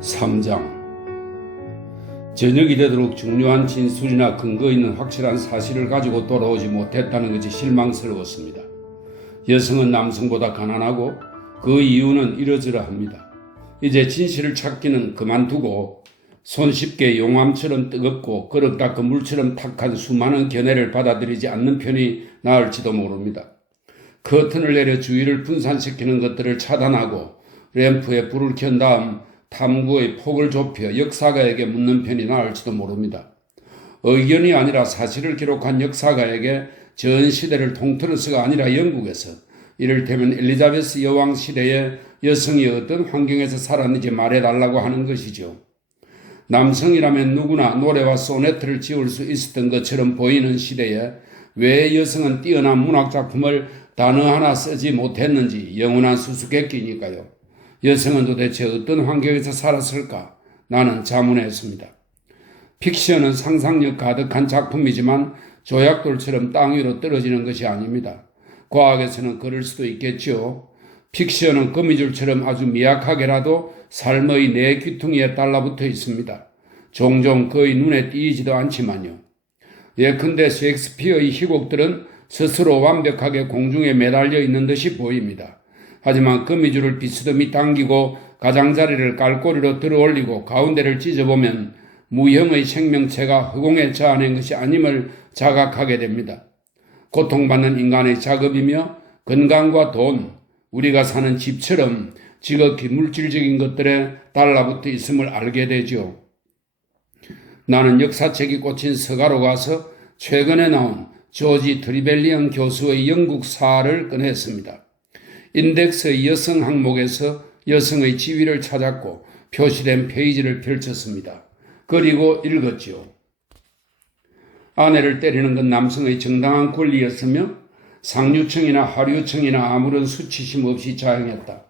3장. 저녁이 되도록 중요한 진술이나 근거 있는 확실한 사실을 가지고 돌아오지 못했다는 것이 실망스러웠습니다. 여성은 남성보다 가난하고 그 이유는 이러저러합니다. 이제 진실을 찾기는 그만두고 손쉽게 용암처럼 뜨겁고 그릇 닦은 물처럼 탁한 수많은 견해를 받아들이지 않는 편이 나을지도 모릅니다. 커튼을 내려 주위를 분산시키는 것들을 차단하고 램프에 불을 켠 다음 탐구의 폭을 좁혀 역사가에게 묻는 편이 나을지도 모릅니다. 의견이 아니라 사실을 기록한 역사가에게 전 시대를 통틀어서가 아니라 영국에서 이를테면 엘리자베스 여왕 시대에 여성이 어떤 환경에서 살았는지 말해달라고 하는 것이죠. 남성이라면 누구나 노래와 소네트를 지을 수 있었던 것처럼 보이는 시대에 왜 여성은 뛰어난 문학작품을 단어 하나 쓰지 못했는지 영원한 수수께끼니까요. 여성은 도대체 어떤 환경에서 살았을까? 나는 자문했습니다. 픽션은 상상력 가득한 작품이지만 조약돌처럼 땅 위로 떨어지는 것이 아닙니다. 과학에서는 그럴 수도 있겠죠. 픽션은 거미줄처럼 아주 미약하게라도 삶의 내 귀퉁이에 달라붙어 있습니다. 종종 거의 눈에 띄지도 않지만요. 예컨대 셰익스피어의 희곡들은 스스로 완벽하게 공중에 매달려 있는 듯이 보입니다. 하지만 거미줄을 비스듬히 당기고 가장자리를 깔꼬리로 들어올리고 가운데를 찢어보면 무형의 생명체가 허공에 자아낸 것이 아님을 자각하게 됩니다. 고통받는 인간의 작업이며 건강과 돈, 우리가 사는 집처럼 지극히 물질적인 것들에 달라붙어 있음을 알게 되죠. 나는 역사책이 꽂힌 서가로 가서 최근에 나온 조지 트리벨리언 교수의 영국사를 꺼냈습니다. 인덱스의 여성 항목에서 여성의 지위를 찾았고 표시된 페이지를 펼쳤습니다. 그리고 읽었지요. 아내를 때리는 건 남성의 정당한 권리였으며 상류층이나 하류층이나 아무런 수치심 없이 자행했다.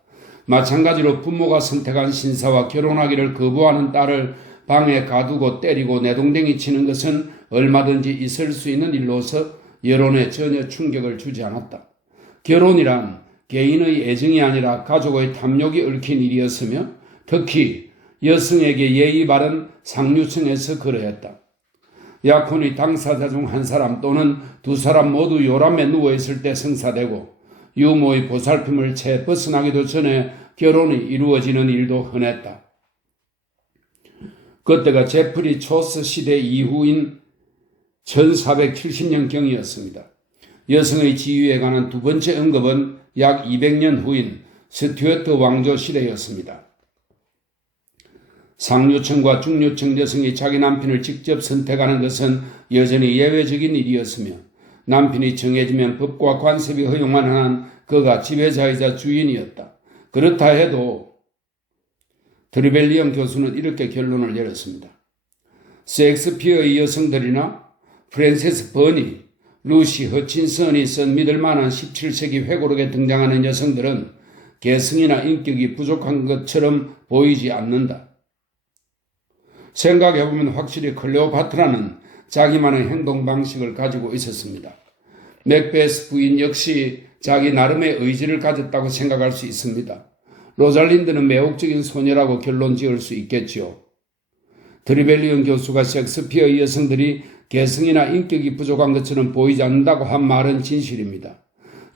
마찬가지로 부모가 선택한 신사와 결혼하기를 거부하는 딸을 방에 가두고 때리고 내동댕이 치는 것은 얼마든지 있을 수 있는 일로서 여론에 전혀 충격을 주지 않았다. 결혼이란 개인의 애정이 아니라 가족의 탐욕이 얽힌 일이었으며 특히 여성에게 예의 바른 상류층에서 그러했다. 약혼의 당사자 중 한 사람 또는 두 사람 모두 요람에 누워있을 때 성사되고 유모의 보살핌을 채 벗어나기도 전에 결혼이 이루어지는 일도 흔했다. 그때가 제프리 초스 시대 이후인 1470년경이었습니다. 여성의 지위에 관한 두 번째 언급은 약 200년 후인 스튜어트 왕조 시대였습니다. 상류층과 중류층 여성이 자기 남편을 직접 선택하는 것은 여전히 예외적인 일이었으며 남편이 정해지면 법과 관습이 허용만 한 그가 지배자이자 주인이었다. 그렇다 해도 트리벨리언 교수는 이렇게 결론을 내렸습니다. 셰익스피어의 여성들이나 프랜시스 버니, 루시 허친슨이 쓴 믿을만한 17세기 회고록에 등장하는 여성들은 개성이나 인격이 부족한 것처럼 보이지 않는다. 생각해보면 확실히 클레오파트라는 자기만의 행동 방식을 가지고 있었습니다. 맥베스 부인 역시 자기 나름의 의지를 가졌다고 생각할 수 있습니다. 로잘린드는 매혹적인 소녀라고 결론 지을 수 있겠죠. 트리벨리언 교수가 셰익스피어의 여성들이 개성이나 인격이 부족한 것처럼 보이지 않는다고 한 말은 진실입니다.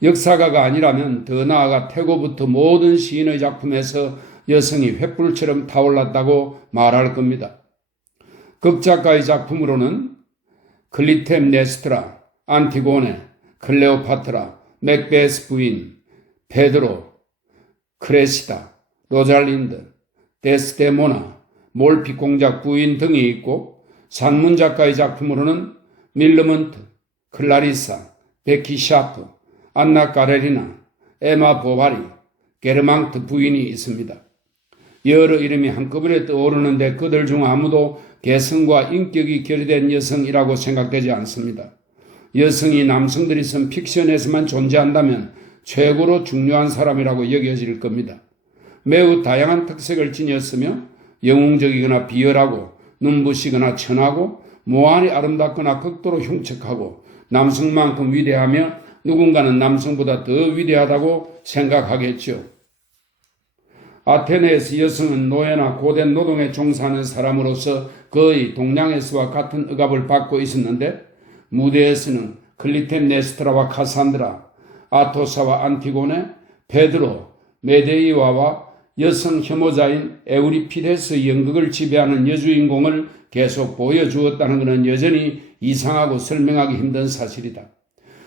역사가가 아니라면 더 나아가 태고부터 모든 시인의 작품에서 여성이 횃불처럼 타올랐다고 말할 겁니다. 극작가의 작품으로는 클리템네스트라, 안티고네, 클레오파트라, 맥베스 부인, 페드로, 크레시다, 로잘린드, 데스데모나, 몰피 공작 부인 등이 있고 산문작가의 작품으로는 밀르먼트, 클라리사, 베키 샤프, 안나 까레리나, 에마 보바리, 게르망트 부인이 있습니다. 여러 이름이 한꺼번에 떠오르는데 그들 중 아무도 개성과 인격이 결여된 여성이라고 생각되지 않습니다. 여성이 남성들이 쓴 픽션에서만 존재한다면 최고로 중요한 사람이라고 여겨질 겁니다. 매우 다양한 특색을 지녔으며 영웅적이거나 비열하고 눈부시거나 천하고 무한히 아름답거나 극도로 흉측하고 남성만큼 위대하며 누군가는 남성보다 더 위대하다고 생각하겠죠. 아테네에서 여성은 노예나 고된 노동에 종사하는 사람으로서 거의 동양에서와 같은 억압을 받고 있었는데 무대에서는 클리템네스트라와 카산드라, 아토사와 안티고네, 베드로, 메데이와와 여성 혐오자인 에우리피데스의 연극을 지배하는 여주인공을 계속 보여주었다는 것은 여전히 이상하고 설명하기 힘든 사실이다.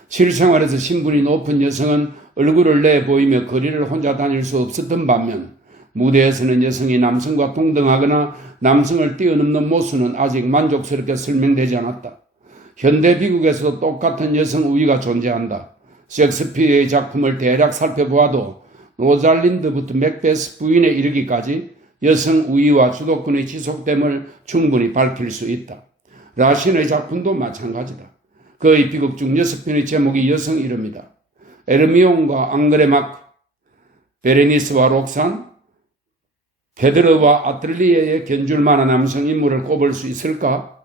실생활에서 신분이 높은 여성은 얼굴을 내보이며 거리를 혼자 다닐 수 없었던 반면 무대에서는 여성이 남성과 동등하거나 남성을 뛰어넘는 모습은 아직 만족스럽게 설명되지 않았다. 현대 미국에서도 똑같은 여성 우위가 존재한다. 셰익스피어의 작품을 대략 살펴보아도 로잘린드부터 맥베스 부인에 이르기까지 여성 우위와 주도권의 지속됨을 충분히 밝힐 수 있다. 라신의 작품도 마찬가지다. 그의 비극 중 6편의 제목이 여성 이름이다. 에르미온과 앙그레막, 베레니스와 록산, 페드로와 아틀리에의 견줄만한 남성 인물을 꼽을 수 있을까?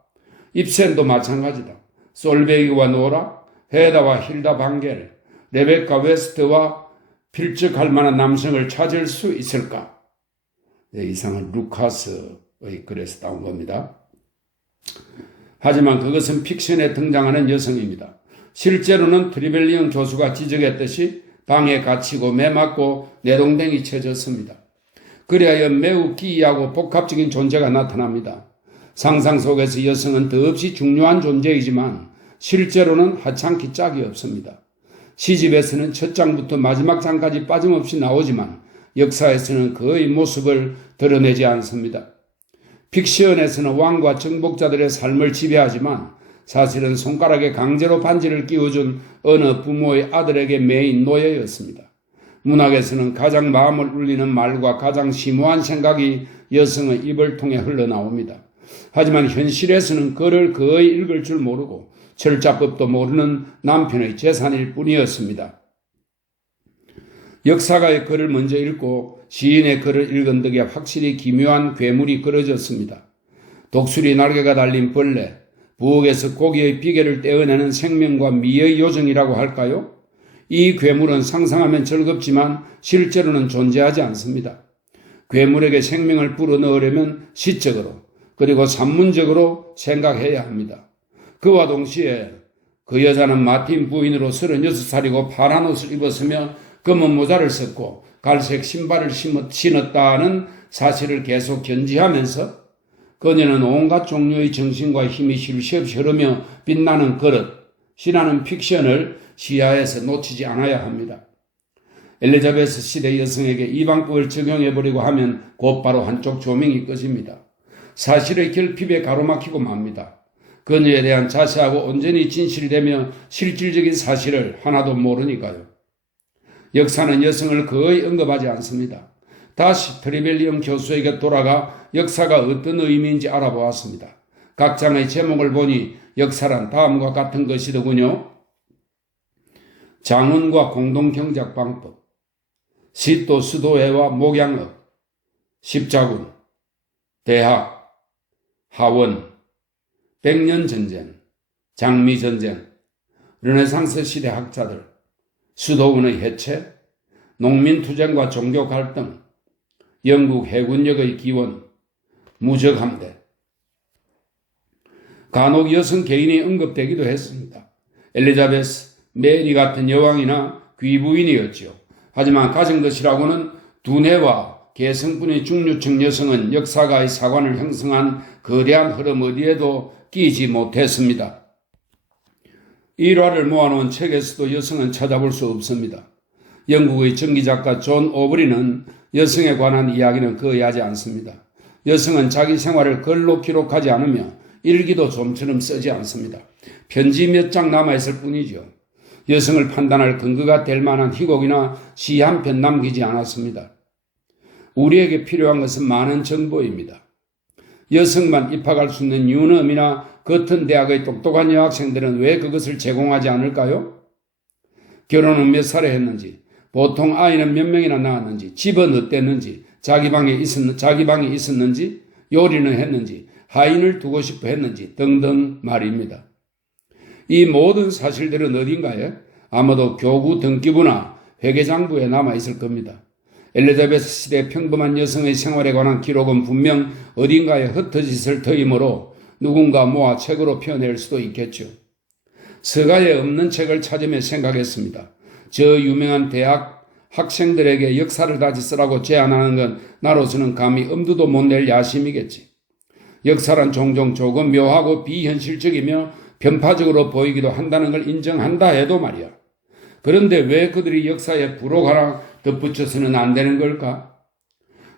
입센도 마찬가지다. 솔베이와 노라, 헤다와 힐다 방겔, 레베카 웨스트와 필적할 만한 남성을 찾을 수 있을까? 네, 이상은 루카스의 글에서 따온 겁니다. 하지만 그것은 픽션에 등장하는 여성입니다. 실제로는 트리벨리언 교수가 지적했듯이 방에 갇히고 매맞고 내동댕이 쳐졌습니다. 그리하여 매우 기이하고 복합적인 존재가 나타납니다. 상상 속에서 여성은 더없이 중요한 존재이지만 실제로는 하찮기 짝이 없습니다. 시집에서는 첫 장부터 마지막 장까지 빠짐없이 나오지만 역사에서는 그의 모습을 드러내지 않습니다. 픽션에서는 왕과 정복자들의 삶을 지배하지만 사실은 손가락에 강제로 반지를 끼워준 어느 부모의 아들에게 매인 노예였습니다. 문학에서는 가장 마음을 울리는 말과 가장 심오한 생각이 여성의 입을 통해 흘러나옵니다. 하지만 현실에서는 글을 거의 읽을 줄 모르고 철자법도 모르는 남편의 재산일 뿐이었습니다. 역사가의 글을 먼저 읽고 시인의 글을 읽은 덕에 확실히 기묘한 괴물이 그려졌습니다. 독수리 날개가 달린 벌레, 부엌에서 고기의 비계를 떼어내는 생명과 미의 요정이라고 할까요? 이 괴물은 상상하면 즐겁지만 실제로는 존재하지 않습니다. 괴물에게 생명을 불어넣으려면 시적으로 그리고 산문적으로 생각해야 합니다. 그와 동시에 그 여자는 마틴 부인으로 36살이고 파란 옷을 입었으며 검은 모자를 썼고 갈색 신발을 신었다는 사실을 계속 견지하면서 그녀는 온갖 종류의 정신과 힘이 쉴 새 없이 흐르며 빛나는 그릇이라는 픽션을 시야에서 놓치지 않아야 합니다. 엘리자베스 시대 여성에게 이방법을 적용해버리고 하면 곧바로 한쪽 조명이 꺼집니다. 사실의 결핍에 가로막히고 맙니다. 그녀에 대한 자세하고 온전히 진실되며 실질적인 사실을 하나도 모르니까요. 역사는 여성을 거의 언급하지 않습니다. 다시 트리벨리언 교수에게 돌아가 역사가 어떤 의미인지 알아보았습니다. 각 장의 제목을 보니 역사란 다음과 같은 것이더군요. 장운과 공동경작방법, 시도 수도회와 목양업, 십자군, 대학, 하원, 백년전쟁, 장미전쟁, 르네상스 시대 학자들, 수도원의 해체, 농민투쟁과 종교 갈등, 영국 해군력의 기원, 무적함대. 간혹 여성 개인이 언급되기도 했습니다. 엘리자베스, 메리 같은 여왕이나 귀부인이었지요. 하지만 가진 것이라고는 두뇌와 개성분의 중류층 여성은 역사가의 사관을 형성한 거대한 흐름 어디에도 끼지 못했습니다. 일화를 모아놓은 책에서도 여성은 찾아볼 수 없습니다. 영국의 전기작가 존 오브리는 여성에 관한 이야기는 거의 하지 않습니다. 여성은 자기 생활을 글로 기록하지 않으며 일기도 좀처럼 쓰지 않습니다. 편지 몇 장 남아있을 뿐이죠. 여성을 판단할 근거가 될 만한 희곡이나 시 한 편 남기지 않았습니다. 우리에게 필요한 것은 많은 정보입니다. 여성만 입학할 수 있는 유넘이나 같은 대학의 똑똑한 여학생들은 왜 그것을 제공하지 않을까요? 결혼은 몇 살에 했는지, 보통 아이는 몇 명이나 낳았는지, 집은 어땠는지, 자기 방이 있었는지, 요리는 했는지, 하인을 두고 싶어 했는지 등등 말입니다. 이 모든 사실들은 어딘가에 아마도 교구 등기부나 회계장부에 남아있을 겁니다. 엘리자베스 시대 평범한 여성의 생활에 관한 기록은 분명 어딘가에 흩어짓을 터이므로 누군가 모아 책으로 펴낼 수도 있겠죠. 서가에 없는 책을 찾으며 생각했습니다. 저 유명한 대학 학생들에게 역사를 다시 쓰라고 제안하는 건 나로서는 감히 엄두도 못 낼 야심이겠지. 역사란 종종 조금 묘하고 비현실적이며 편파적으로 보이기도 한다는 걸 인정한다 해도 말이야. 그런데 왜 그들이 역사에 부록하라 덧붙여서는 안 되는 걸까?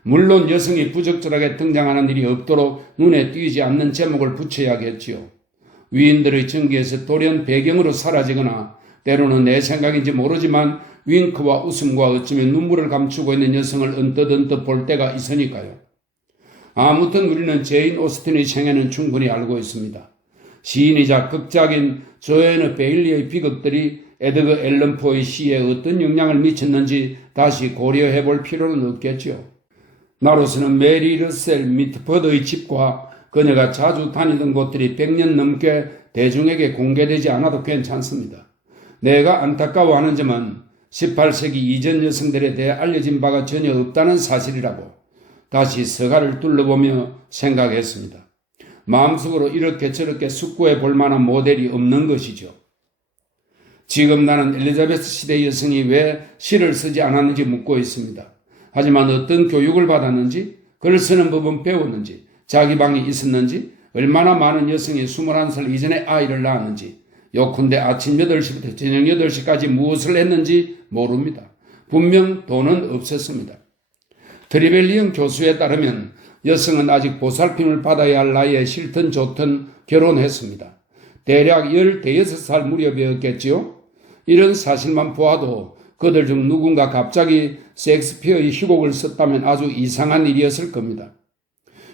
물론 여성이 부적절하게 등장하는 일이 없도록 눈에 띄지 않는 제목을 붙여야겠지요. 위인들의 전기에서 돌연 배경으로 사라지거나 때로는 내 생각인지 모르지만 윙크와 웃음과 어쩌면 눈물을 감추고 있는 여성을 언뜻 볼 때가 있으니까요. 아무튼 우리는 제인 오스틴의 생애는 충분히 알고 있습니다. 시인이자 극작인 조앤 베일리의 비극들이 에드거 앨런 포의 시에 어떤 영향을 미쳤는지 다시 고려해 볼 필요는 없겠지요. 나로서는 메리 러셀 미트퍼드의 집과 그녀가 자주 다니던 곳들이 100년 넘게 대중에게 공개되지 않아도 괜찮습니다. 내가 안타까워하는 점은 18세기 이전 여성들에 대해 알려진 바가 전혀 없다는 사실이라고 다시 서가를 둘러보며 생각했습니다. 마음속으로 이렇게 저렇게 숙고해 볼 만한 모델이 없는 것이죠. 지금 나는 엘리자베스 시대 여성이 왜 시를 쓰지 않았는지 묻고 있습니다. 하지만 어떤 교육을 받았는지, 글 쓰는 법은 배웠는지, 자기 방이 있었는지, 얼마나 많은 여성이 21살 이전에 아이를 낳았는지, 요컨대 아침 8시부터 저녁 8시까지 무엇을 했는지 모릅니다. 분명 돈은 없었습니다. 트리벨리언 교수에 따르면 여성은 아직 보살핌을 받아야 할 나이에 싫든 좋든 결혼했습니다. 대략 15살 무렵이었겠지요. 이런 사실만 보아도 그들 중 누군가 갑자기 셰익스피어의 희곡을 썼다면 아주 이상한 일이었을 겁니다.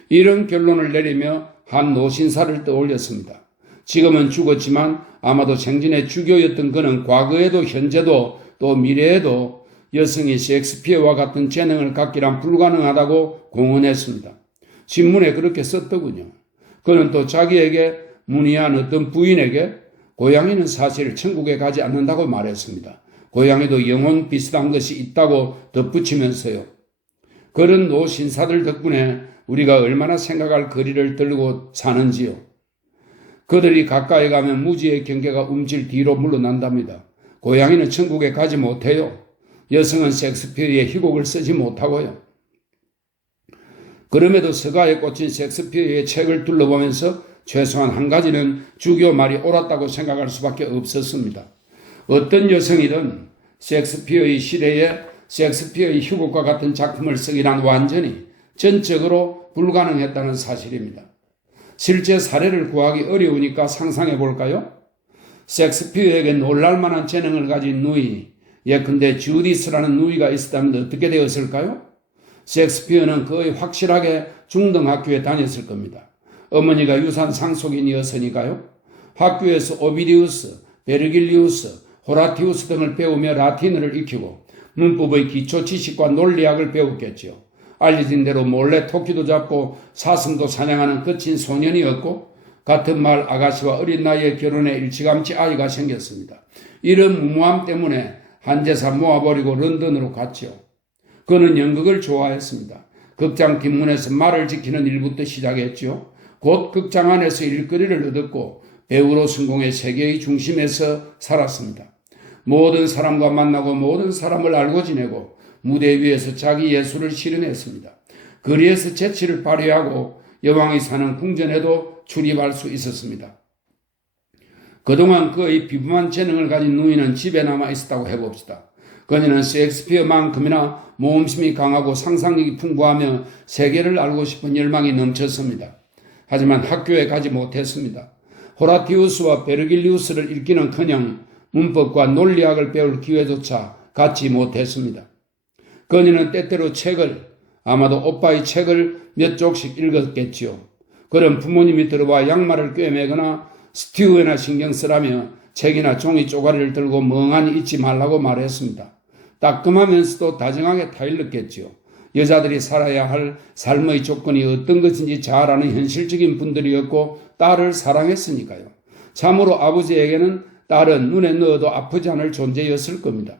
이런 결론을 내리며 한 노신사를 떠올렸습니다. 지금은 죽었지만 아마도 생전에 주교였던 그는 과거에도 현재도 또 미래에도 여성이 셰익스피어와 같은 재능을 갖기란 불가능하다고 공언했습니다. 신문에 그렇게 썼더군요. 그는 또 자기에게 문의한 어떤 부인에게 고양이는 사실 천국에 가지 않는다고 말했습니다. 고양이도 영혼 비슷한 것이 있다고 덧붙이면서요. 그런 노신사들 덕분에 우리가 얼마나 생각할 거리를 들고 사는지요. 그들이 가까이 가면 무지의 경계가 움찔 뒤로 물러난답니다. 고양이는 천국에 가지 못해요. 여성은 셰익스피어의 희곡을 쓰지 못하고요. 그럼에도 서가에 꽂힌 셰익스피어의 책을 둘러보면서 최소한 한 가지는 주교 말이 옳았다고 생각할 수밖에 없었습니다. 어떤 여성이든 셰익스피어의 시대에 셰익스피어의 희곡과 같은 작품을 쓰기란 완전히 전적으로 불가능했다는 사실입니다. 실제 사례를 구하기 어려우니까 상상해 볼까요? 셰익스피어에게 놀랄만한 재능을 가진 누이, 예컨대 주디스라는 누이가 있었다면 어떻게 되었을까요? 셰익스피어는 거의 확실하게 중등학교에 다녔을 겁니다. 어머니가 유산 상속인이었으니까요. 학교에서 오비디우스, 베르길리우스, 호라티우스 등을 배우며 라틴어를 익히고 문법의 기초 지식과 논리학을 배웠겠지요. 알려진 대로 몰래 토끼도 잡고 사슴도 사냥하는 거친 소년이었고 같은 마을 아가씨와 어린 나이에 결혼해 일찌감치 아이가 생겼습니다. 이런 무모함 때문에 한 재산 모아버리고 런던으로 갔지요. 그는 연극을 좋아했습니다. 극장 뒷문에서 말을 지키는 일부터 시작했지요. 곧 극장 안에서 일거리를 얻었고 배우로 성공해 세계의 중심에서 살았습니다. 모든 사람과 만나고 모든 사람을 알고 지내고 무대 위에서 자기 예술을 실현했습니다. 거리에서 재치를 발휘하고 여왕이 사는 궁전에도 출입할 수 있었습니다. 그동안 그의 비범한 재능을 가진 누이는 집에 남아 있었다고 해봅시다. 그녀는 셰익스피어만큼이나 모험심이 강하고 상상력이 풍부하며 세계를 알고 싶은 열망이 넘쳤습니다. 하지만 학교에 가지 못했습니다. 호라티우스와 베르길리우스를 읽기는커녕 문법과 논리학을 배울 기회조차 갖지 못했습니다. 그녀는 때때로 책을, 아마도 오빠의 책을 몇 쪽씩 읽었겠지요. 그런 부모님이 들어와 양말을 꿰매거나 스튜어나 신경 쓰라며 책이나 종이 쪼가리를 들고 멍하니 있지 말라고 말했습니다. 따끔하면서도 다정하게 타일렀겠지요. 여자들이 살아야 할 삶의 조건이 어떤 것인지 잘 아는 현실적인 분들이었고 딸을 사랑했으니까요. 참으로 아버지에게는 딸은 눈에 넣어도 아프지 않을 존재였을 겁니다.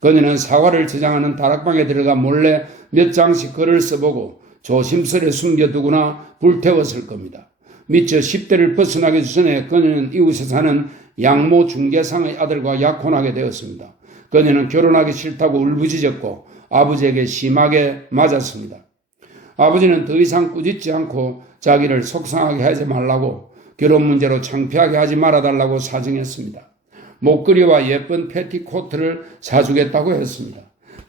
그녀는 사과를 저장하는 다락방에 들어가 몰래 몇 장씩 글을 써보고 조심스레 숨겨두거나 불태웠을 겁니다. 미처 10대를 벗어나기 전에 그녀는 이웃에 사는 양모 중개상의 아들과 약혼하게 되었습니다. 그녀는 결혼하기 싫다고 울부짖었고 아버지에게 심하게 맞았습니다. 아버지는 더 이상 꾸짖지 않고 자기를 속상하게 하지 말라고, 결혼 문제로 창피하게 하지 말아달라고 사정했습니다. 목걸이와 예쁜 패티코트를 사주겠다고 했습니다.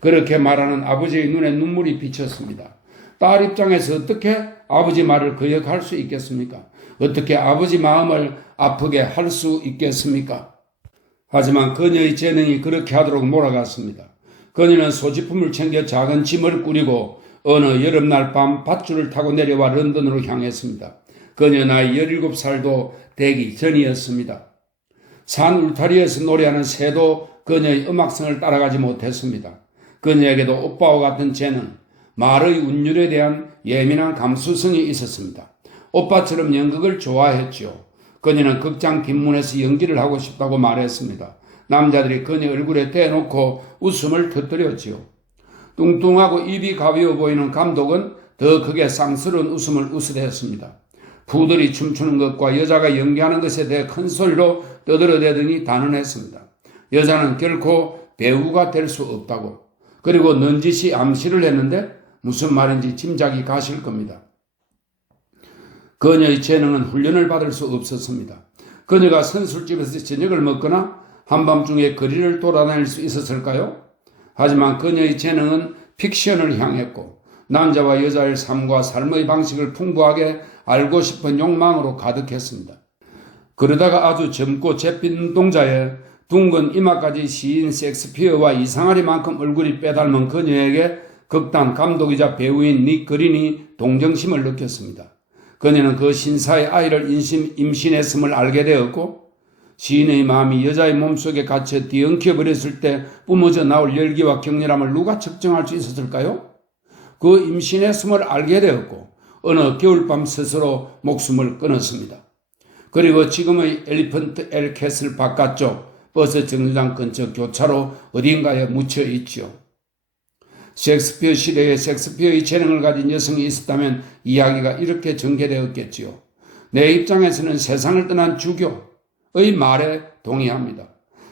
그렇게 말하는 아버지의 눈에 눈물이 비쳤습니다. 딸 입장에서 어떻게 아버지 말을 거역할 수 있겠습니까? 어떻게 아버지 마음을 아프게 할 수 있겠습니까? 하지만 그녀의 재능이 그렇게 하도록 몰아갔습니다. 그녀는 소지품을 챙겨 작은 짐을 꾸리고 어느 여름날 밤 밧줄을 타고 내려와 런던으로 향했습니다. 그녀 나이 17살도 되기 전이었습니다. 산 울타리에서 노래하는 새도 그녀의 음악성을 따라가지 못했습니다. 그녀에게도 오빠와 같은 재능, 말의 운율에 대한 예민한 감수성이 있었습니다. 오빠처럼 연극을 좋아했죠. 그녀는 극장 뒷문에서 연기를 하고 싶다고 말했습니다. 남자들이 그녀 얼굴에 대놓고 웃음을 터뜨렸지요. 뚱뚱하고 입이 가벼워 보이는 감독은 더 크게 쌍스러운 웃음을 웃으댔습니다. 부들이 춤추는 것과 여자가 연기하는 것에 대해 큰 소리로 떠들어대더니 단언했습니다. 여자는 결코 배우가 될 수 없다고. 그리고 넌지시 암시를 했는데 무슨 말인지 짐작이 가실 겁니다. 그녀의 재능은 훈련을 받을 수 없었습니다. 그녀가 선술집에서 저녁을 먹거나 한밤중에 거리를 돌아다닐 수 있었을까요? 하지만 그녀의 재능은 픽션을 향했고 남자와 여자의 삶과 삶의 방식을 풍부하게 알고 싶은 욕망으로 가득했습니다. 그러다가 아주 젊고 잿빛 눈동자에 둥근 이마까지 시인 셰익스피어와 이상하리만큼 얼굴이 빼닮은 그녀에게 극단 감독이자 배우인 닉 그린이 동정심을 느꼈습니다. 그녀는 그 신사의 아이를 임신했음을 알게 되었고 시인의 마음이 여자의 몸속에 갇혀 뒤엉켜버렸을 때 뿜어져 나올 열기와 격렬함을 누가 측정할 수 있었을까요? 그 임신했음을 알게 되었고 어느 겨울밤 스스로 목숨을 끊었습니다. 그리고 지금의 엘리펀트 엘 캐슬 바깥쪽 버스 정류장 근처 교차로 어딘가에 묻혀 있죠. 셰익스피어 시대에 셰익스피어의 재능을 가진 여성이 있었다면 이야기가 이렇게 전개되었겠지요. 내 입장에서는 세상을 떠난 주교의 말에 동의합니다.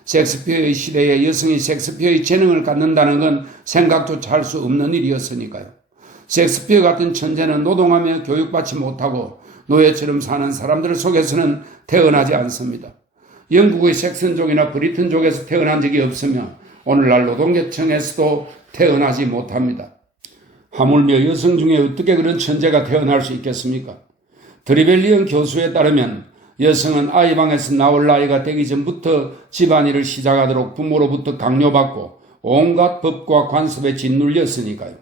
셰익스피어의 시대에 여성이 셰익스피어의 재능을 갖는다는 건 생각조차 할 수 없는 일이었으니까요. 셰익스피어 같은 천재는 노동하며 교육받지 못하고 노예처럼 사는 사람들 속에서는 태어나지 않습니다. 영국의 섹슨족이나 브리튼족에서 태어난 적이 없으며 오늘날 노동계층에서도 태어나지 못합니다. 하물며 여성 중에 어떻게 그런 천재가 태어날 수 있겠습니까? 드리벨리언 교수에 따르면 여성은 아이방에서 나올 나이가 되기 전부터 집안일을 시작하도록 부모로부터 강요받고 온갖 법과 관습에 짓눌렸으니까요.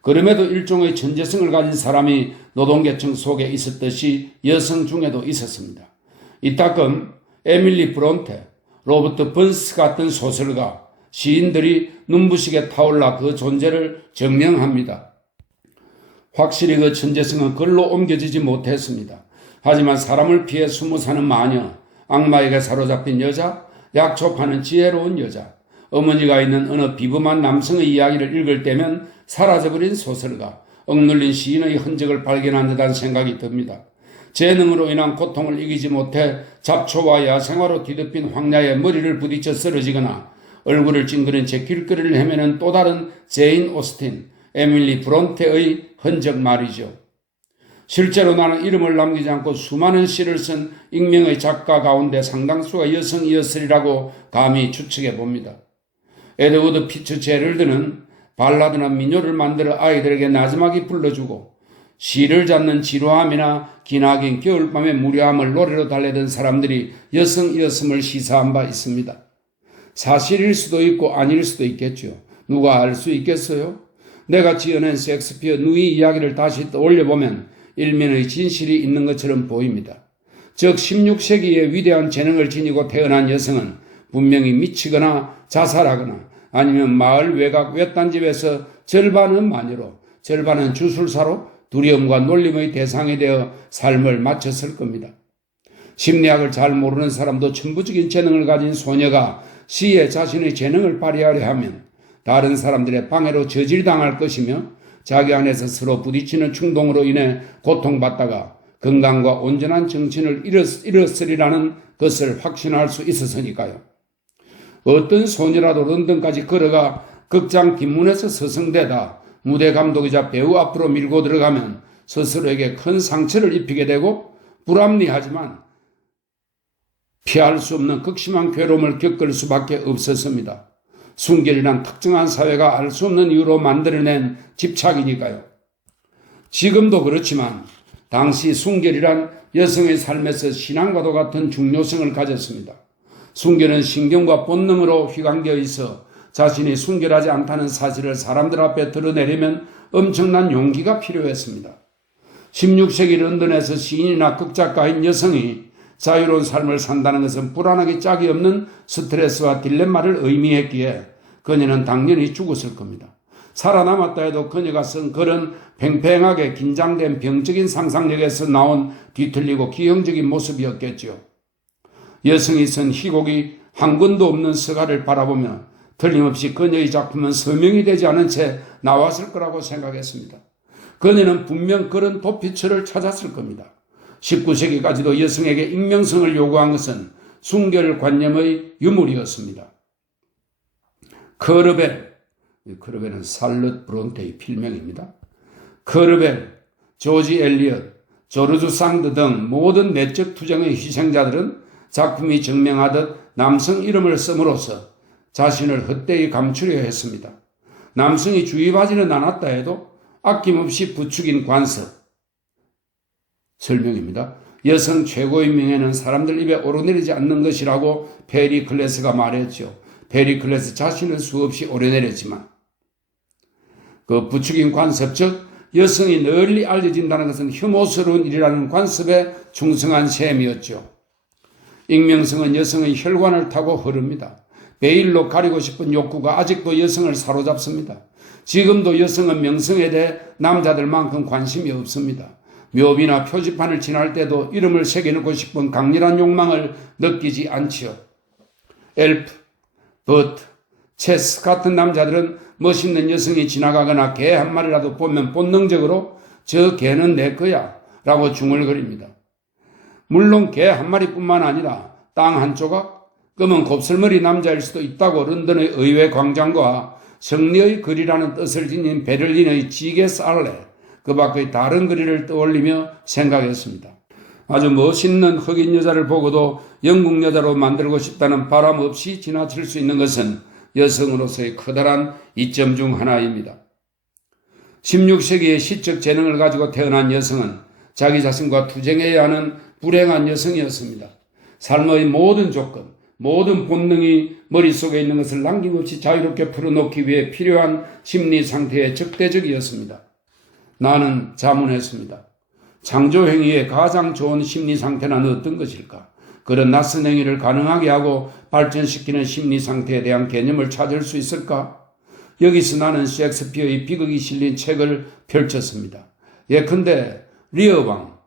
그럼에도 일종의 천재성을 가진 사람이 노동계층 속에 있었듯이 여성 중에도 있었습니다. 이따금 에밀리 브론테, 로버트 번스 같은 소설가, 시인들이 눈부시게 타올라 그 존재를 증명합니다. 확실히 그 천재성은 글로 옮겨지지 못했습니다. 하지만 사람을 피해 숨어 사는 마녀, 악마에게 사로잡힌 여자, 약초 파는 지혜로운 여자, 어머니가 있는 어느 비범한 남성의 이야기를 읽을 때면 사라져버린 소설가, 억눌린 시인의 흔적을 발견한 듯한 생각이 듭니다. 재능으로 인한 고통을 이기지 못해 잡초와 야생화로 뒤덮인 황야에 머리를 부딪혀 쓰러지거나 얼굴을 찡그린 채 길거리를 헤매는 또 다른 제인 오스틴, 에밀리 브론테의 흔적 말이죠. 실제로 나는 이름을 남기지 않고 수많은 시를 쓴 익명의 작가 가운데 상당수가 여성이었으리라고 감히 추측해 봅니다. 에드워드 피츠제럴드는 발라드나 민요를 만들어 아이들에게 나지막이 불러주고 시를 잡는 지루함이나 기나긴 겨울밤의 무료함을 노래로 달래던 사람들이 여성이었음을 시사한 바 있습니다. 사실일 수도 있고 아닐 수도 있겠죠. 누가 알 수 있겠어요? 내가 지어낸 셰익스피어 누이 이야기를 다시 떠올려보면 일면의 진실이 있는 것처럼 보입니다. 즉 16세기의 위대한 재능을 지니고 태어난 여성은 분명히 미치거나 자살하거나 아니면 마을 외곽 외딴집에서 절반은 마녀로 절반은 주술사로 두려움과 놀림의 대상이 되어 삶을 마쳤을 겁니다. 심리학을 잘 모르는 사람도 천부적인 재능을 가진 소녀가 시에 자신의 재능을 발휘하려 하면 다른 사람들의 방해로 저질당할 것이며 자기 안에서 서로 부딪히는 충동으로 인해 고통받다가 건강과 온전한 정신을 잃었으리라는 것을 확신할 수 있었으니까요. 어떤 소녀라도 런던까지 걸어가 극장 뒷문에서 서성대다 무대 감독이자 배우 앞으로 밀고 들어가면 스스로에게 큰 상처를 입히게 되고 불합리하지만 피할 수 없는 극심한 괴로움을 겪을 수밖에 없었습니다. 순결이란 특정한 사회가 알 수 없는 이유로 만들어낸 집착이니까요. 지금도 그렇지만 당시 순결이란 여성의 삶에서 신앙과도 같은 중요성을 가졌습니다. 순결은 신경과 본능으로 휘감겨 있어 자신이 순결하지 않다는 사실을 사람들 앞에 드러내려면 엄청난 용기가 필요했습니다. 16세기 런던에서 시인이나 극작가인 여성이 자유로운 삶을 산다는 것은 불안하기 짝이 없는 스트레스와 딜레마를 의미했기에 그녀는 당연히 죽었을 겁니다. 살아남았다 해도 그녀가 쓴 글은 팽팽하게 긴장된 병적인 상상력에서 나온 뒤틀리고 기형적인 모습이었겠죠. 여성이 쓴 희곡이 한 권도 없는 서가를 바라보며 틀림없이 그녀의 작품은 서명이 되지 않은 채 나왔을 거라고 생각했습니다. 그녀는 분명 그런 도피처를 찾았을 겁니다. 19세기까지도 여성에게 익명성을 요구한 것은 순결관념의 유물이었습니다. 커르벨은 살럿 브론테의 필명입니다. 커르벨, 조지 엘리엇, 조르주 상드 등 모든 내적 투쟁의 희생자들은 작품이 증명하듯 남성 이름을 씀으로써 자신을 헛되이 감추려 했습니다. 남성이 주의하지는 않았다 해도 아낌없이 부추긴 관습. 설명입니다. 여성 최고의 명예는 사람들 입에 오르내리지 않는 것이라고 페리클레스가 말했죠. 페리클레스 자신은 수없이 오르내렸지만 그 부추긴 관습, 즉 여성이 널리 알려진다는 것은 혐오스러운 일이라는 관습에 충성한 셈이었죠. 익명성은 여성의 혈관을 타고 흐릅니다. 베일로 가리고 싶은 욕구가 아직도 여성을 사로잡습니다. 지금도 여성은 명성에 대해 남자들만큼 관심이 없습니다. 묘비나 표지판을 지날 때도 이름을 새겨놓고 싶은 강렬한 욕망을 느끼지 않지요. 엘프, 버트, 체스 같은 남자들은 멋있는 여성이 지나가거나 개 한 마리라도 보면 본능적으로 저 개는 내 거야 라고 중얼거립니다. 물론 개 한 마리뿐만 아니라 땅 한 조각, 검은 곱슬머리 남자일 수도 있다고 런던의 의회 광장과 승리의 거리라는 뜻을 지닌 베를린의 지게 살레, 그 밖의 다른 거리를 떠올리며 생각했습니다. 아주 멋있는 흑인 여자를 보고도 영국 여자로 만들고 싶다는 바람 없이 지나칠 수 있는 것은 여성으로서의 커다란 이점 중 하나입니다. 16세기의 시적 재능을 가지고 태어난 여성은 자기 자신과 투쟁해야 하는 불행한 여성이었습니다. 삶의 모든 조건, 모든 본능이 머릿속에 있는 것을 남김없이 자유롭게 풀어놓기 위해 필요한 심리 상태에 적대적이었습니다. 나는 자문했습니다. 창조행위의 가장 좋은 심리 상태는 어떤 것일까? 그런 낯선 행위를 가능하게 하고 발전시키는 심리 상태에 대한 개념을 찾을 수 있을까? 여기서 나는 셰익스피어의 비극이 실린 책을 펼쳤습니다. 예컨대 리어왕,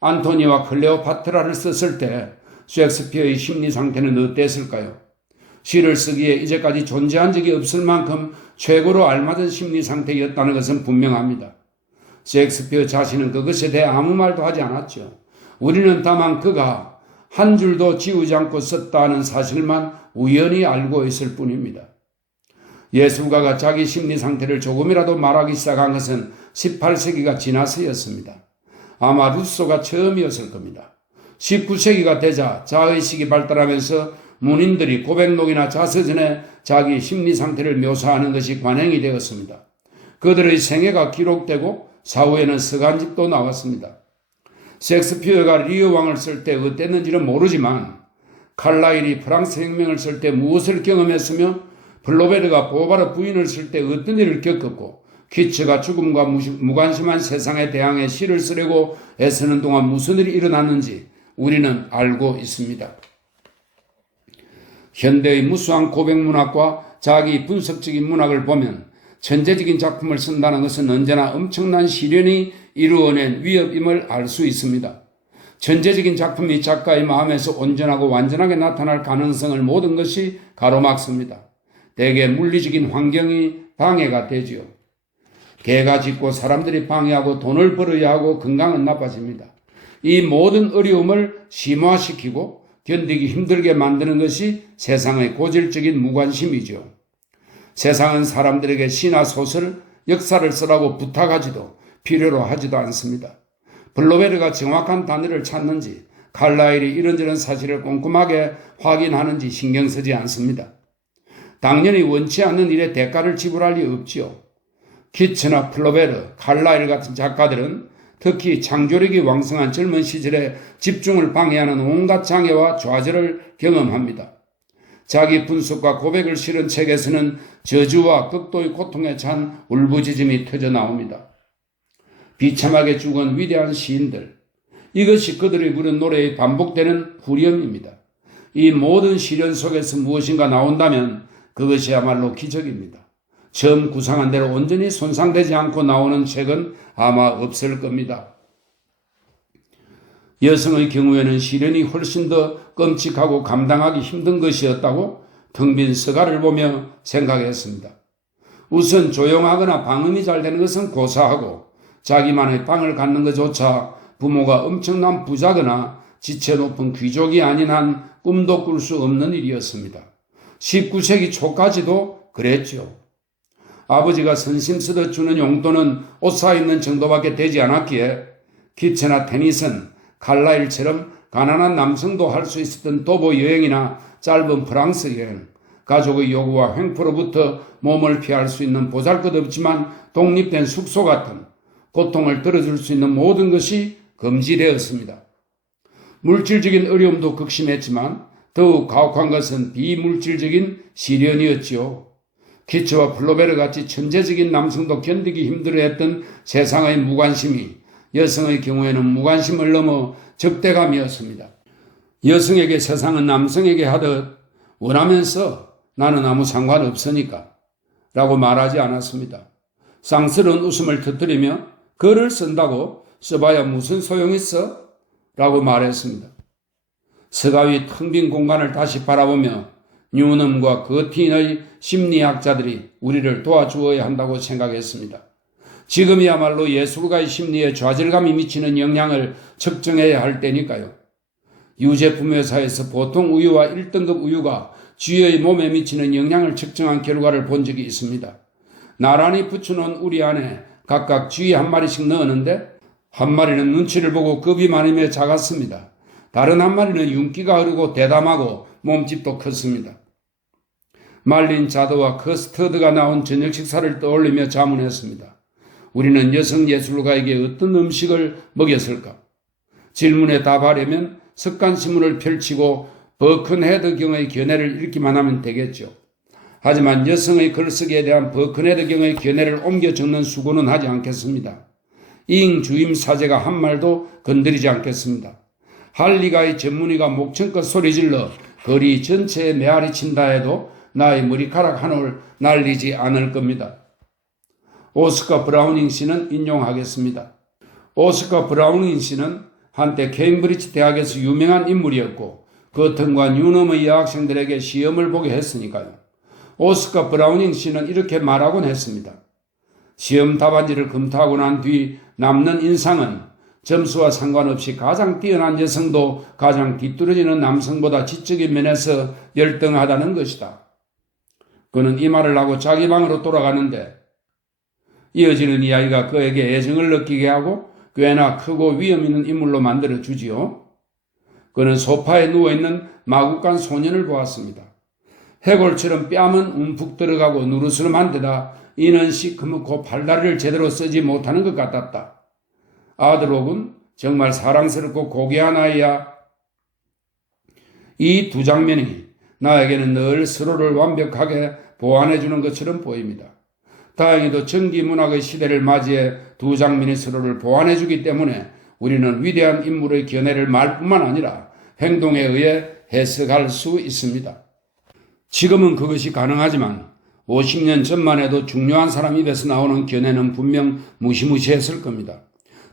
안토니와 클레오파트라를 썼을 때 셰익스피어의 심리 상태는 어땠을까요? 시를 쓰기에 이제까지 존재한 적이 없을 만큼 최고로 알맞은 심리 상태였다는 것은 분명합니다. 셰익스피어 자신은 그것에 대해 아무 말도 하지 않았죠. 우리는 다만 그가 한 줄도 지우지 않고 썼다는 사실만 우연히 알고 있을 뿐입니다. 예술가가 자기 심리 상태를 조금이라도 말하기 시작한 것은 18세기가 지나서였습니다. 아마 루소가 처음이었을 겁니다. 19세기가 되자 자의식이 발달하면서 문인들이 고백록이나 자서전에 자기 심리 상태를 묘사하는 것이 관행이 되었습니다. 그들의 생애가 기록되고 사후에는 서간집도 나왔습니다. 셰익스피어가 리어 왕을 쓸 때 어땠는지는 모르지만 칼라일이 프랑스 혁명을 쓸 때 무엇을 경험했으며 플로베르가 보바르 부인을 쓸 때 어떤 일을 겪었고 키츠가 죽음과 무관심한 세상에 대항해 시를 쓰려고 애쓰는 동안 무슨 일이 일어났는지 우리는 알고 있습니다. 현대의 무수한 고백문학과 자기 분석적인 문학을 보면 천재적인 작품을 쓴다는 것은 언제나 엄청난 시련이 이루어낸 위협임을 알 수 있습니다. 천재적인 작품이 작가의 마음에서 온전하고 완전하게 나타날 가능성을 모든 것이 가로막습니다. 대개 물리적인 환경이 방해가 되지요. 개가 짖고 사람들이 방해하고 돈을 벌어야 하고 건강은 나빠집니다. 이 모든 어려움을 심화시키고 견디기 힘들게 만드는 것이 세상의 고질적인 무관심이죠. 세상은 사람들에게 시나 소설, 역사를 쓰라고 부탁하지도 필요로 하지도 않습니다. 블로베르가 정확한 단어를 찾는지 칼라일이 이런저런 사실을 꼼꼼하게 확인하는지 신경 쓰지 않습니다. 당연히 원치 않는 일에 대가를 지불할 리 없지요. 키츠나 플로베르, 칼라일 같은 작가들은 특히 창조력이 왕성한 젊은 시절에 집중을 방해하는 온갖 장애와 좌절을 경험합니다. 자기 분석과 고백을 실은 책에서는 저주와 극도의 고통에 찬 울부짖음이 터져 나옵니다. 비참하게 죽은 위대한 시인들, 이것이 그들이 부른 노래의 반복되는 후렴입니다. 이 모든 시련 속에서 무엇인가 나온다면 그것이야말로 기적입니다. 처음 구상한 대로 온전히 손상되지 않고 나오는 책은 아마 없을 겁니다. 여성의 경우에는 시련이 훨씬 더 끔찍하고 감당하기 힘든 것이었다고 텅 빈 서가를 보며 생각했습니다. 우선 조용하거나 방음이 잘 되는 것은 고사하고 자기만의 방을 갖는 것조차 부모가 엄청난 부자거나 지체 높은 귀족이 아닌 한 꿈도 꿀 수 없는 일이었습니다. 19세기 초까지도 그랬죠. 아버지가 선심 쓰듯 주는 용돈은 옷 사 입는 정도밖에 되지 않았기에 키츠나 테니슨, 칼라일처럼 가난한 남성도 할 수 있었던 도보 여행이나 짧은 프랑스 여행, 가족의 요구와 횡포로부터 몸을 피할 수 있는 보잘것없지만 독립된 숙소 같은 고통을 들어줄 수 있는 모든 것이 금지되었습니다. 물질적인 어려움도 극심했지만 더욱 가혹한 것은 비물질적인 시련이었지요. 키츠와 플로베르 같이 천재적인 남성도 견디기 힘들어했던 세상의 무관심이 여성의 경우에는 무관심을 넘어 적대감이었습니다. 여성에게 세상은 남성에게 하듯 원하면서 나는 아무 상관없으니까 라고 말하지 않았습니다. 쌍스러운 웃음을 터뜨리며 글을 쓴다고 써봐야 무슨 소용이 있어? 라고 말했습니다. 서가위 텅 빈 공간을 다시 바라보며 뉴넘과 거틴의 심리학자들이 우리를 도와주어야 한다고 생각했습니다. 지금이야말로 예술가의 심리에 좌절감이 미치는 영향을 측정해야 할 때니까요. 유제품 회사에서 보통 우유와 1등급 우유가 쥐의 몸에 미치는 영향을 측정한 결과를 본 적이 있습니다. 나란히 붙여놓은 우리 안에 각각 쥐 한 마리씩 넣었는데 한 마리는 눈치를 보고 겁이 많으며 작았습니다. 다른 한 마리는 윤기가 흐르고 대담하고 몸집도 컸습니다. 말린 자두와 커스터드가 나온 저녁 식사를 떠올리며 자문했습니다. 우리는 여성 예술가에게 어떤 음식을 먹였을까? 질문에 답하려면 석간신문을 펼치고 버큰헤드경의 견해를 읽기만 하면 되겠죠. 하지만 여성의 글쓰기에 대한 버큰헤드경의 견해를 옮겨 적는 수고는 하지 않겠습니다. 잉 주임 사제가 한 말도 건드리지 않겠습니다. 할리가의 전문의가 목청껏 소리질러 거리 전체에 메아리 친다 해도 나의 머리카락 한 올 날리지 않을 겁니다. 오스카 브라우닝 씨는 인용하겠습니다. 오스카 브라우닝 씨는 한때 케임브리지 대학에서 유명한 인물이었고 거튼과 뉴넘의 여학생들에게 시험을 보게 했으니까요. 오스카 브라우닝 씨는 이렇게 말하곤 했습니다. 시험 답안지를 검토하고 난 뒤 남는 인상은 점수와 상관없이 가장 뛰어난 여성도 가장 뒤떨어지는 남성보다 지적인 면에서 열등하다는 것이다. 그는 이 말을 하고 자기 방으로 돌아가는데 이어지는 이야기가 그에게 애정을 느끼게 하고 꽤나 크고 위험 있는 인물로 만들어 주지요. 그는 소파에 누워있는 마구간 소년을 보았습니다. 해골처럼 뺨은 움푹 들어가고 누르스름한 데다 이는 시커멓고 팔다리를 제대로 쓰지 못하는 것 같았다. 아들옥은 정말 사랑스럽고 고귀한 아이야. 이 두 장면이 나에게는 늘 서로를 완벽하게 보완해주는 것처럼 보입니다. 다행히도 전기문학의 시대를 맞이해 두 장면이 서로를 보완해주기 때문에 우리는 위대한 인물의 견해를 말뿐만 아니라 행동에 의해 해석할 수 있습니다. 지금은 그것이 가능하지만 50년 전만 해도 중요한 사람 입에서 나오는 견해는 분명 무시무시했을 겁니다.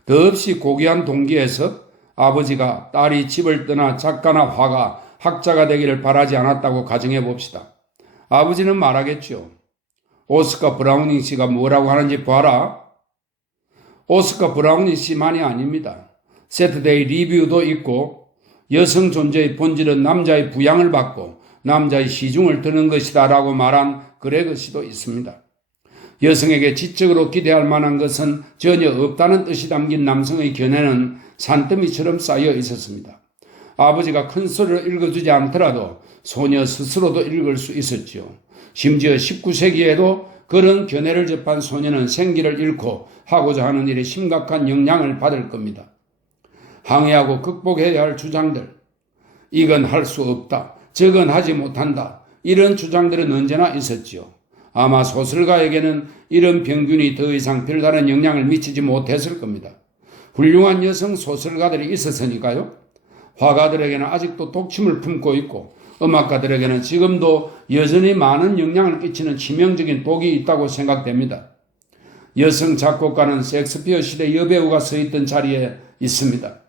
더없이 고귀한 동기에서 아버지가 딸이 집을 떠나 작가나 화가 학자가 되기를 바라지 않았다고 가정해 봅시다. 아버지는 말하겠죠. 오스카 브라우닝 씨가 뭐라고 하는지 봐라. 오스카 브라우닝 씨만이 아닙니다. 세트데이 리뷰도 있고 여성 존재의 본질은 남자의 부양을 받고 남자의 시중을 드는 것이다 라고 말한 그레거 씨도 있습니다. 여성에게 지적으로 기대할 만한 것은 전혀 없다는 뜻이 담긴 남성의 견해는 산더미처럼 쌓여 있었습니다. 아버지가 큰 소리로 읽어주지 않더라도 소녀 스스로도 읽을 수 있었지요. 심지어 19세기에도 그런 견해를 접한 소녀는 생기를 잃고 하고자 하는 일에 심각한 영향을 받을 겁니다. 항의하고 극복해야 할 주장들, 이건 할 수 없다, 저건 하지 못한다, 이런 주장들은 언제나 있었지요. 아마 소설가에게는 이런 병균이 더 이상 별다른 영향을 미치지 못했을 겁니다. 훌륭한 여성 소설가들이 있었으니까요. 화가들에게는 아직도 독침을 품고 있고 음악가들에게는 지금도 여전히 많은 영향을 끼치는 치명적인 독이 있다고 생각됩니다. 여성 작곡가는 셰익스피어 시대 여배우가 서 있던 자리에 있습니다.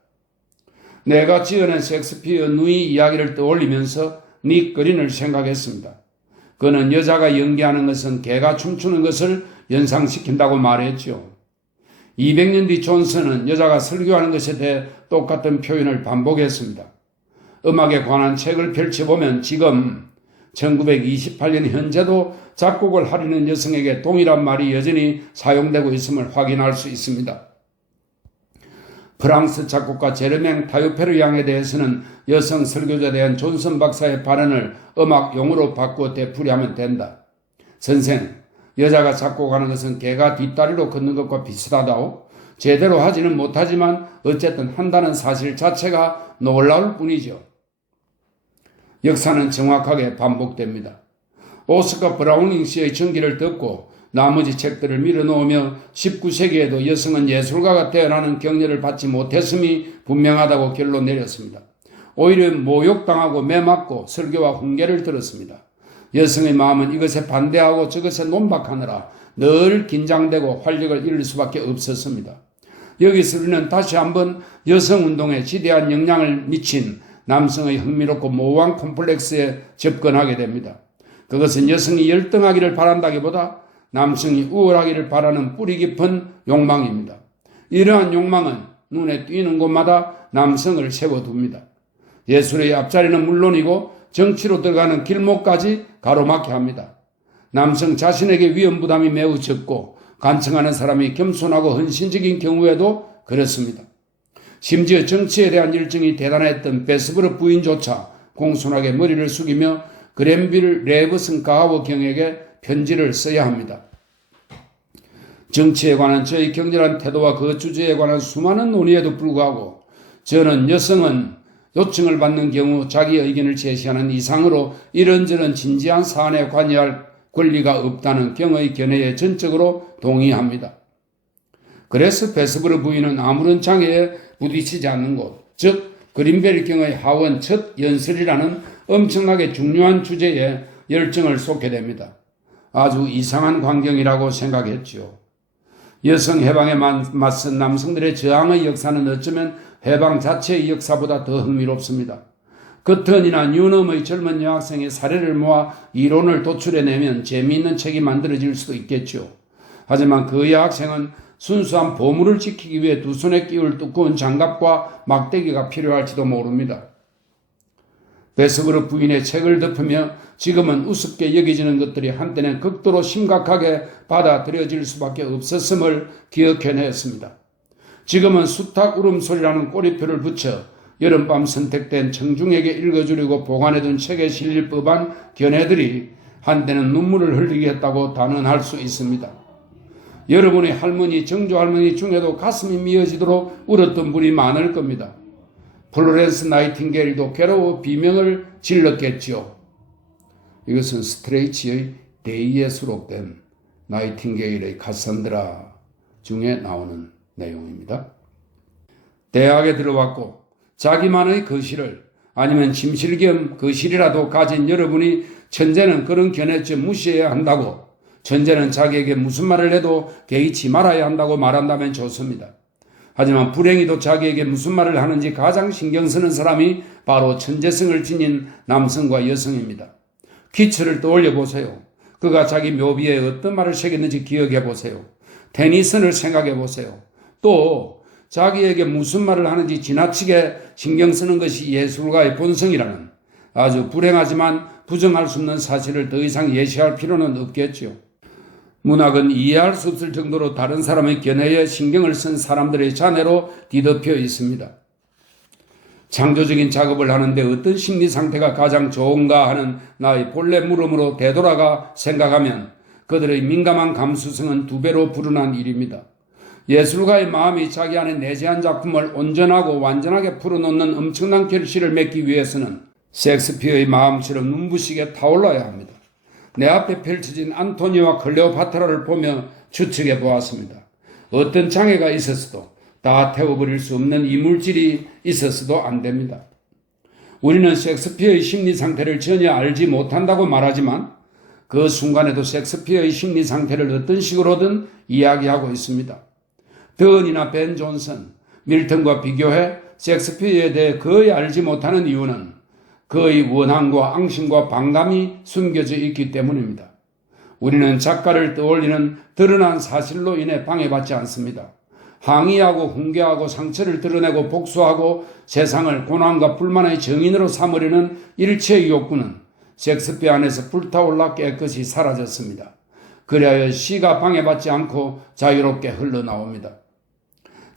내가 지어낸 셰익스피어 누이 이야기를 떠올리면서 닉 그린을 생각했습니다. 그는 여자가 연기하는 것은 개가 춤추는 것을 연상시킨다고 말했죠. 200년 뒤 존슨은 여자가 설교하는 것에 대해 똑같은 표현을 반복했습니다. 음악에 관한 책을 펼쳐보면 지금 1928년 현재도 작곡을 하려는 여성에게 동일한 말이 여전히 사용되고 있음을 확인할 수 있습니다. 프랑스 작곡가 제르맹 타유페르양에 대해서는 여성 설교자에 대한 존슨 박사의 발언을 음악용어로 바꾸어 되풀이하면 된다. 선생, 여자가 작곡하는 것은 개가 뒷다리로 걷는 것과 비슷하다오. 제대로 하지는 못하지만 어쨌든 한다는 사실 자체가 놀라울 뿐이죠. 역사는 정확하게 반복됩니다. 오스카 브라우닝 씨의 전기를 듣고 나머지 책들을 밀어놓으며 19세기에도 여성은 예술가가 되어라는 격려를 받지 못했음이 분명하다고 결론 내렸습니다. 오히려 모욕당하고 매맞고 설교와 훈계를 들었습니다. 여성의 마음은 이것에 반대하고 저것에 논박하느라 늘 긴장되고 활력을 잃을 수밖에 없었습니다. 여기서 우리는 다시 한번 여성운동에 지대한 영향을 미친 남성의 흥미롭고 모호한 콤플렉스에 접근하게 됩니다. 그것은 여성이 열등하기를 바란다기보다 남성이 우월하기를 바라는 뿌리 깊은 욕망입니다. 이러한 욕망은 눈에 띄는 곳마다 남성을 세워둡니다. 예술의 앞자리는 물론이고 정치로 들어가는 길목까지 가로막게 합니다. 남성 자신에게 위험 부담이 매우 적고 간청하는 사람이 겸손하고 헌신적인 경우에도 그렇습니다. 심지어 정치에 대한 열정이 대단했던 베스버르 부인조차 공손하게 머리를 숙이며 그랜빌 레버슨 가하워 경에게 편지를 써야 합니다. 정치에 관한 저의 격렬한 태도와 그 주제에 관한 수많은 논의에도 불구하고 저는 여성은 요청을 받는 경우 자기 의견을 제시하는 이상으로 이런저런 진지한 사안에 관여할 권리가 없다는 경의 견해에 전적으로 동의합니다. 그래서 베스버르 부인은 아무런 장애에 부딪히지 않는 곳, 즉 그린벨 경의 하원 첫 연설이라는 엄청나게 중요한 주제에 열정을 쏟게 됩니다. 아주 이상한 광경이라고 생각했죠. 여성 해방에 맞선 남성들의 저항의 역사는 어쩌면 해방 자체의 역사보다 더 흥미롭습니다. 거턴이나 뉴넘의 젊은 여학생의 사례를 모아 이론을 도출해내면 재미있는 책이 만들어질 수도 있겠죠. 하지만 그 여학생은 순수한 보물을 지키기 위해 두 손에 끼울 두꺼운 장갑과 막대기가 필요할지도 모릅니다. 베스버르 부인의 책을 덮으며 지금은 우습게 여겨지는 것들이 한때는 극도로 심각하게 받아들여질 수밖에 없었음을 기억해냈습니다. 지금은 수탉 울음소리라는 꼬리표를 붙여 여름밤 선택된 청중에게 읽어주려고 보관해둔 책에 실릴 법한 견해들이 한때는 눈물을 흘리게 했다고 단언할 수 있습니다. 여러분의 할머니, 정조할머니 중에도 가슴이 미어지도록 울었던 분이 많을 겁니다. 플로렌스 나이팅게일도 괴로워 비명을 질렀겠지요. 이것은 스트레이치의 데이에 수록된 나이팅게일의 카산드라 중에 나오는 내용입니다. 대학에 들어왔고 자기만의 거실을 아니면 침실 겸 거실이라도 가진 여러분이 천재는 그런 견해점 무시해야 한다고, 천재는 자기에게 무슨 말을 해도 개의치 말아야 한다고 말한다면 좋습니다. 하지만 불행히도 자기에게 무슨 말을 하는지 가장 신경 쓰는 사람이 바로 천재성을 지닌 남성과 여성입니다. 키츠를 떠올려 보세요. 그가 자기 묘비에 어떤 말을 새겼는지 기억해 보세요. 테니슨을 생각해 보세요. 또 자기에게 무슨 말을 하는지 지나치게 신경 쓰는 것이 예술가의 본성이라는 아주 불행하지만 부정할 수 없는 사실을 더 이상 예시할 필요는 없겠지요. 문학은 이해할 수 없을 정도로 다른 사람의 견해에 신경을 쓴 사람들의 자뇌로 뒤덮여 있습니다. 창조적인 작업을 하는데 어떤 심리 상태가 가장 좋은가 하는 나의 본래 물음으로 되돌아가 생각하면 그들의 민감한 감수성은 2배로 불어난 일입니다. 예술가의 마음이 자기 안에 내재한 작품을 온전하고 완전하게 풀어놓는 엄청난 결실을 맺기 위해서는 셰익스피어의 마음처럼 눈부시게 타올라야 합니다. 내 앞에 펼쳐진 안토니와 클레오파트라를 보며 추측해 보았습니다. 어떤 장애가 있었어도 다 태워버릴 수 없는 이물질이 있었어도 안 됩니다. 우리는 셰익스피어의 심리 상태를 전혀 알지 못한다고 말하지만 그 순간에도 셰익스피어의 심리 상태를 어떤 식으로든 이야기하고 있습니다. 드언이나 벤 존슨, 밀턴과 비교해 셰익스피어에 대해 거의 알지 못하는 이유는 그의 원한과 앙심과 반감이 숨겨져 있기 때문입니다. 우리는 작가를 떠올리는 드러난 사실로 인해 방해받지 않습니다. 항의하고 훈계하고 상처를 드러내고 복수하고 세상을 고난과 불만의 정인으로 삼으려는 일체의 욕구는 셰익스피어 안에서 불타올라 깨끗이 사라졌습니다. 그리하여 시가 방해받지 않고 자유롭게 흘러나옵니다.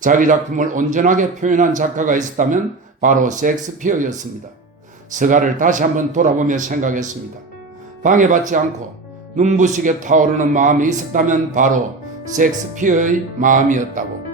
자기 작품을 온전하게 표현한 작가가 있었다면 바로 셰익스피어였습니다. 서가를 다시 한번 돌아보며 생각했습니다. 방해받지 않고 눈부시게 타오르는 마음이 있었다면 바로 셰익스피어의 마음이었다고.